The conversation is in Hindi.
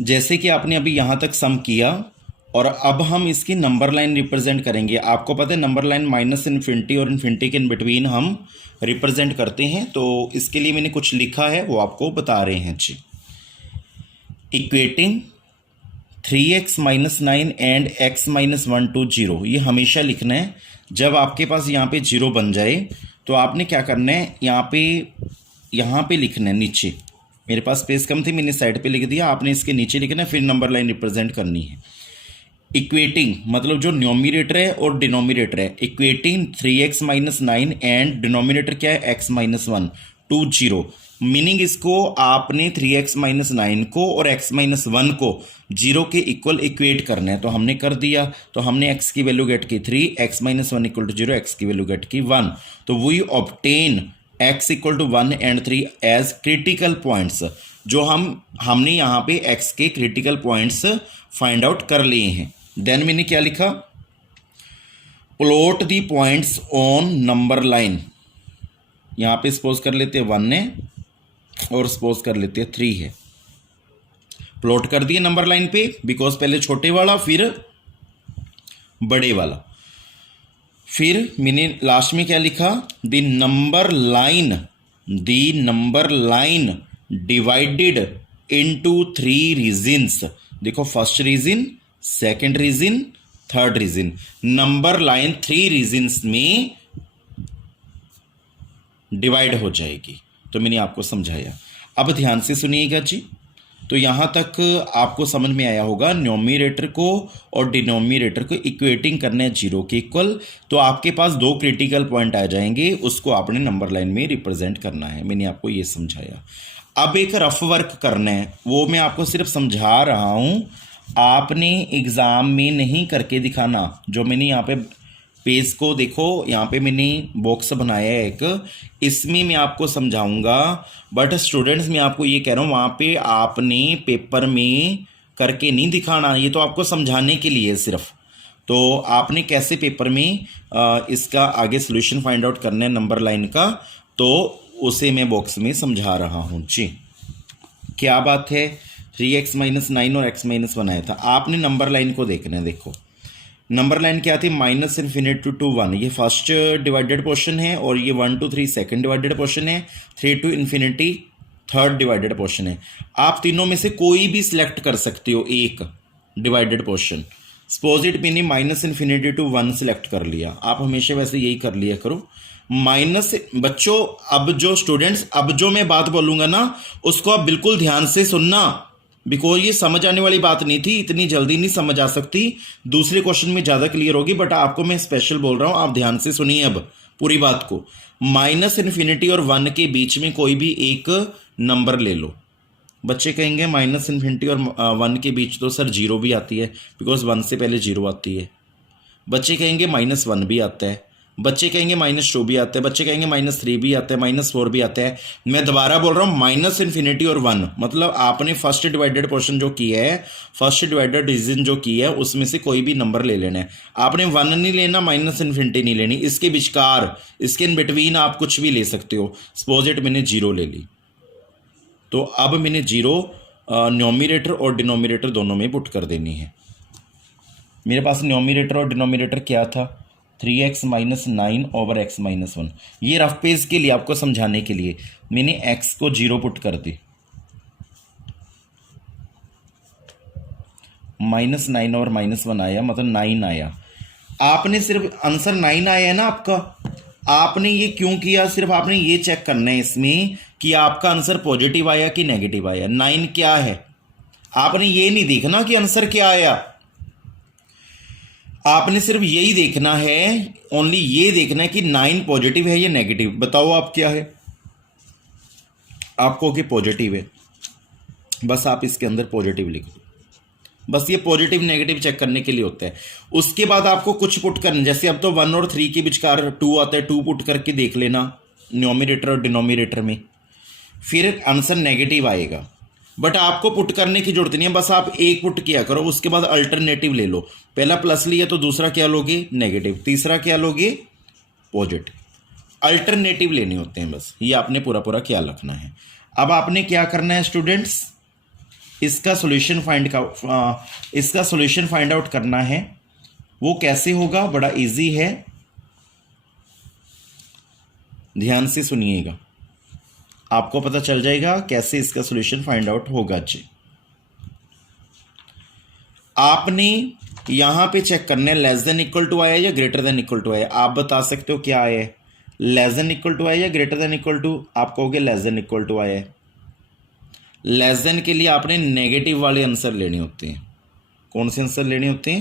जैसे कि आपने अभी यहाँ तक सम किया और अब हम इसकी नंबर लाइन रिप्रेजेंट करेंगे। आपको पता है नंबर लाइन माइनस इन्फिनिटी और इन्फिनिटी के इन बिटवीन हम रिप्रेजेंट करते हैं, तो इसके लिए मैंने कुछ लिखा है वो आपको बता रहे हैं जी। Equating 3x minus 9 and x minus 1 to 0, ये हमेशा लिखना है। जब आपके पास यहाँ पे 0 बन जाए तो आपने क्या करना है, यहाँ पे लिखना है नीचे। मेरे पास स्पेस कम थी, मैंने साइड पे लिख दिया, आपने इसके नीचे लिखना है, फिर नंबर लाइन रिप्रेजेंट करनी है। इक्वेटिंग मतलब जो न्यूमरेटर है और डिनोमिनेटर है, equating 3x minus 9 and denominator क्या है x माइनस 1 टू 0। मीनिंग इसको आपने 3x माइनस 9 को और x माइनस 1 को 0 के इक्वल इक्वेट करना है। तो हमने कर दिया, तो हमने x की वैल्यू गेट की 3, x minus 1 equal to 0, x की वैल्यू गेट की 1। तो we obtain x equal to 1 and 3 as critical points. जो हमने यहाँ पे x के क्रिटिकल पॉइंट्स फाइंड आउट कर लिए हैं। देन मैंने क्या लिखा, plot the points on number line. यहाँ पे सपोज कर लेते हैं 1 है और सपोज कर लेते हैं 3 है। प्लॉट कर दिए नंबर लाइन पे, बिकॉज पहले छोटे वाला फिर बड़े वाला। फिर मैंने लास्ट में क्या लिखा, the number line divided into 3 regions. देखो first region, second region, third region. Number line 3 regions में डिवाइड हो जाएगी। तो मैंने आपको समझाया, अब ध्यान से सुनिएगा जी। तो यहां तक आपको समझ में आया होगा, न्यूमरेटर को और डिनोमिनेटर को इक्वेटिंग करना है 0 के इक्वल। तो आपके पास 2 क्रिटिकल पॉइंट आ जाएंगे, उसको आपने नंबर लाइन में रिप्रेजेंट करना है। मैंने आपको ये समझाया। अब एक रफ वर्क करना है, वो मैं आपको सिर्फ समझा रहा हूं, आपने एग्जाम में नहीं करके दिखाना। जो मैंने यहाँ पे पेज को देखो, यहाँ पे मैंने बॉक्स बनाया है एक, इसमें मैं आपको समझाऊंगा। बट स्टूडेंट्स मैं आपको ये कह रहा हूँ, वहाँ पे आपने पेपर में करके नहीं दिखाना, ये तो आपको समझाने के लिए सिर्फ। तो आपने कैसे पेपर में इसका आगे सोल्यूशन फाइंड आउट करना है नंबर लाइन का, तो उसे मैं बॉक्स में समझा रहा हूँ जी। क्या बात है, 3x माइनस 9 और x माइनस 1 आया था। आपने नंबर लाइन को देखना है। देखो नंबर लाइन क्या थी, माइनस इन्फिनिटी टू 1 ये फर्स्ट डिवाइडेड पोर्शन है, और ये 1 to 3 सेकंड डिवाइडेड पोर्शन है, 3 to infinity third divided portion है। आप तीनों में से कोई भी सिलेक्ट कर सकते हो एक डिवाइडेड पोर्शन। सपोज इट मैंने माइनस इन्फिनिटी टू 1 सिलेक्ट कर लिया, आप हमेशा वैसे यही कर लिया करो। माइनस बच्चों, अब जो स्टूडेंट्स, अब जो मैं बात बोलूंगा ना उसको आप बिल्कुल ध्यान से सुनना, बिकॉज ये समझ आने वाली बात नहीं थी, इतनी जल्दी नहीं समझ आ सकती, दूसरे क्वेश्चन में ज्यादा क्लियर होगी। बट आपको मैं स्पेशल बोल रहा हूं, आप ध्यान से सुनिए अब पूरी बात को। माइनस इन्फिनिटी और 1 के बीच में कोई भी एक नंबर ले लो। बच्चे कहेंगे माइनस इन्फिनिटी और 1 के बीच तो सर 0 भी आती है, बिकॉज 1 से पहले 0 आती है। बच्चे कहेंगे माइनस 1 भी आता है, बच्चे कहेंगे माइनस 2 भी आता है, बच्चे कहेंगे माइनस 3 भी आता है, माइनस 4 भी आता है। मैं दोबारा बोल रहा हूँ, माइनस इन्फिनिटी और 1 मतलब आपने फर्स्ट डिवाइडेड पोर्शन जो किया है, फर्स्ट डिवाइडेड रीजन जो किया है, उसमें से कोई भी नंबर ले लेना है। आपने 1 नहीं लेना, माइनस इन्फिनिटी नहीं लेनी, इसके विचकार, इसके इन बिटवीन आप कुछ भी ले सकते हो। सपोज इट मैंने 0 ले ली, तो अब मैंने 0 न्यूमरेटर और डिनोमिनेटर दोनों में पुट कर देनी है। मेरे पास न्यूमरेटर और डिनोमिनेटर क्या था, 3x minus 9 over x minus 1। ये रफ पेज के लिए आपको समझाने के लिए मैंने x को 0 पुट कर दी, माइनस 9 और माइनस 1 आया, मतलब 9 आया। आपने सिर्फ आंसर 9 आया है ना आपका, आपने ये क्यों किया, सिर्फ आपने ये चेक करना है इसमें कि आपका आंसर पॉजिटिव आया कि नेगेटिव आया। 9 क्या है, आपने ये नहीं देखना कि आंसर क्या आया, आपने सिर्फ यही देखना है, ओनली ये देखना है कि 9 पॉजिटिव है या नेगेटिव। बताओ आप क्या है, आपको कि पॉजिटिव है, बस आप इसके अंदर पॉजिटिव लिख दो। बस ये पॉजिटिव नेगेटिव चेक करने के लिए होता है। उसके बाद आपको कुछ पुट करना, जैसे अब तो 1 और 3 के विचकार 2 आता है, 2 पुट करके देख लेना न्यूमरेटर और डिनोमिनेटर में, फिर आंसर नेगेटिव आएगा। बट आपको पुट करने की जरूरत नहीं है, बस आप एक पुट किया करो, उसके बाद अल्टरनेटिव ले लो। पहला प्लस लिया तो दूसरा क्या लोगे, नेगेटिव, तीसरा क्या लोगे, पॉजिटिव। अल्टरनेटिव लेने होते हैं, बस ये आपने पूरा पूरा ख्याल रखना है। अब आपने क्या करना है स्टूडेंट्स, इसका सॉल्यूशन फाइंड आउट करना है। वो कैसे होगा, बड़ा इजी है, ध्यान से सुनिएगा, आपको पता चल जाएगा कैसे इसका सॉल्यूशन फाइंड आउट होगा जी। आपने यहां पे चेक करना है लेस देन इक्वल टू आया या ग्रेटर देन इक्वल टू आया। आप बता सकते हो क्या आया है, लेस देन इक्वल टू आया या ग्रेटर देन इक्वल टू। आप कहोगे लेस देन इक्वल टू आया है। लेस देन के लिए आपने नेगेटिव वाले आंसर लेने होते हैं। कौन से आंसर लेने होते हैं?